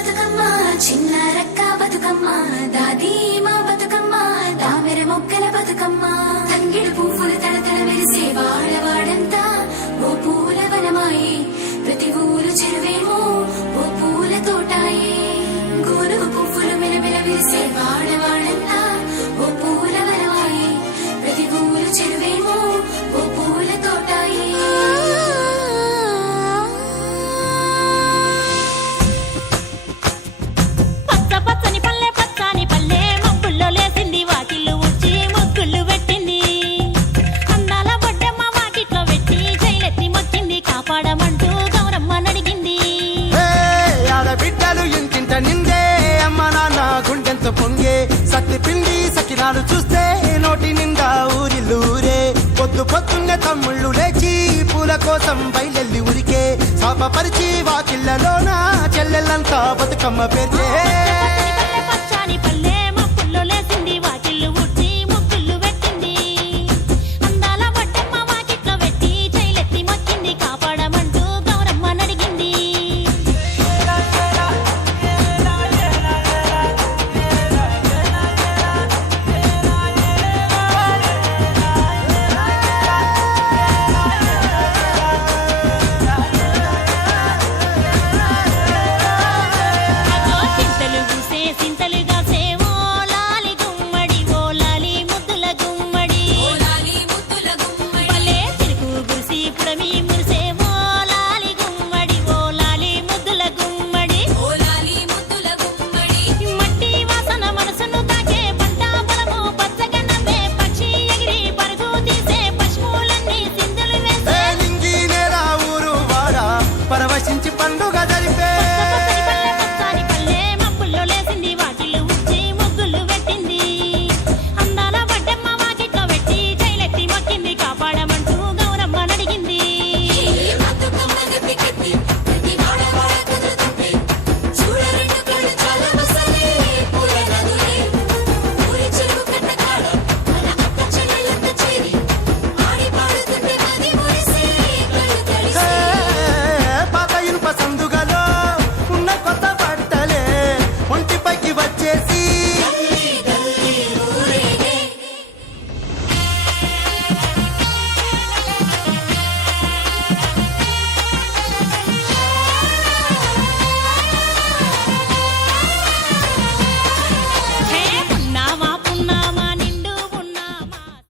బతుకమ్మ చిన్న రక్క బతుకమ్మ దాది మా బతుకమ్మ దామెర మొక్కల బతుకమ్మ తంగిడు పువ్వులు తడతడ మెరిసే వాడవాడంతా ఓ పూల వనమాయే ప్రతి ఊరు చెరువేమో ఓ పూల తోటాయే గోరు పువ్వులు మెలమెల విరిసే వాడవాడంతా ఓ పూల వనమాయే ప్రతి ఊరు చెరువేమో ఓ పూల తోటాయే పొంగే సత్తి పిండి సకినాలు చూస్తే నోటి నిండా ఊరిల్లూరే పొద్దు పొద్దున్నే తమ్ముళ్ళు లేచి పూల కోసం బయలెల్లి ఉరికే శాపపరిచి వాకిళ్లలోన చెల్లెళ్ళంతా బతుకమ్మ పేర్చే